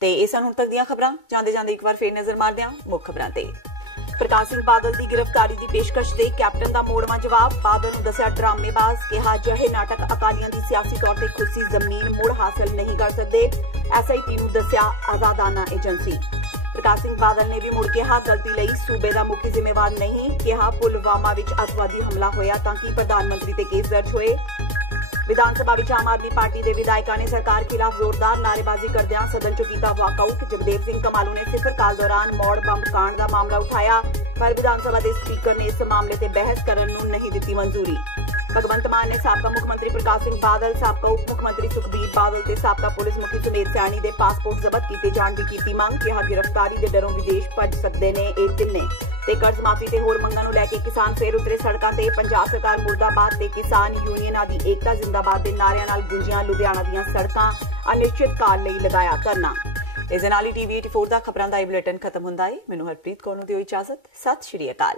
ते इह सन हुण तक दीआं खबरां। जांदे जांदे एक बार फिर नजर मारदे हां मुੱਖ खबरां ते। प्रकाश सिंह बादल की गिरफ्तारी की पेशकश दे कैप्टन का मोड़वा जवाब। बादल नूं दस्सिया ड्रामेबाज, कहा जहे नाटक अकालियां की सियासी तौर पर खुसी जमीन मुड़ हासिल नहीं कर सकते। SIT नूं दस्सिया आजादाना एजेंसी। प्रकाश सिंह बादल ने भी मुड़ कहा गलती लई सूबे का मुखी जिम्मेवार नहीं। कहा पुलवामा विच अतवादी हमला होया ताकि प्रधानमंत्री ते केस दर्ज होए। विधानसभा विच आम आदमी पार्टी के विधायकों ने सरकार खिलाफ जोरदार नारेबाजी करदिआं सदन चों कीता वाकआउट। जगदेव सिंह कमालू ने सिफर काल दौरान मौड़ बंब कांड का मामला उठाया, पर विधानसभा के स्पीकर ने इस मामले से बहस करने नूं नहीं दी मंजूरी। भगवंत मान ने साबका मुख्यमंत्री प्रकाश सिंह बादल, साबका उप मुख्यमंत्री सुखबीर बादल ते साबका पुलिस मुखी सुमेध सैनी के पासपोर्ट जब्त किए जाने की कीती मंग। कहा गिरफ्तारी के डरों विदेश भज सकते हैं ये तिन्ने। ते कर्ज माफी ते होर मंगां नूं लैके किसान फिर उतरे सड़कां ते। पंजाब सरकार मुर्दाबाद ते किसान यूनियन आदि एकता जिंदाबाद दे नारिਆਂ नाल गुंजियां लुधियाना दीआं सड़कां। अनिश्चित काल लई लगाया धरना। इस दे नाल ही TV 84 दा खबरां दा बुलेटिन खत्म हुंदा है। मैनूं हरप्रीत कौर नूं दिओ इजाजत। सत श्री अकाल।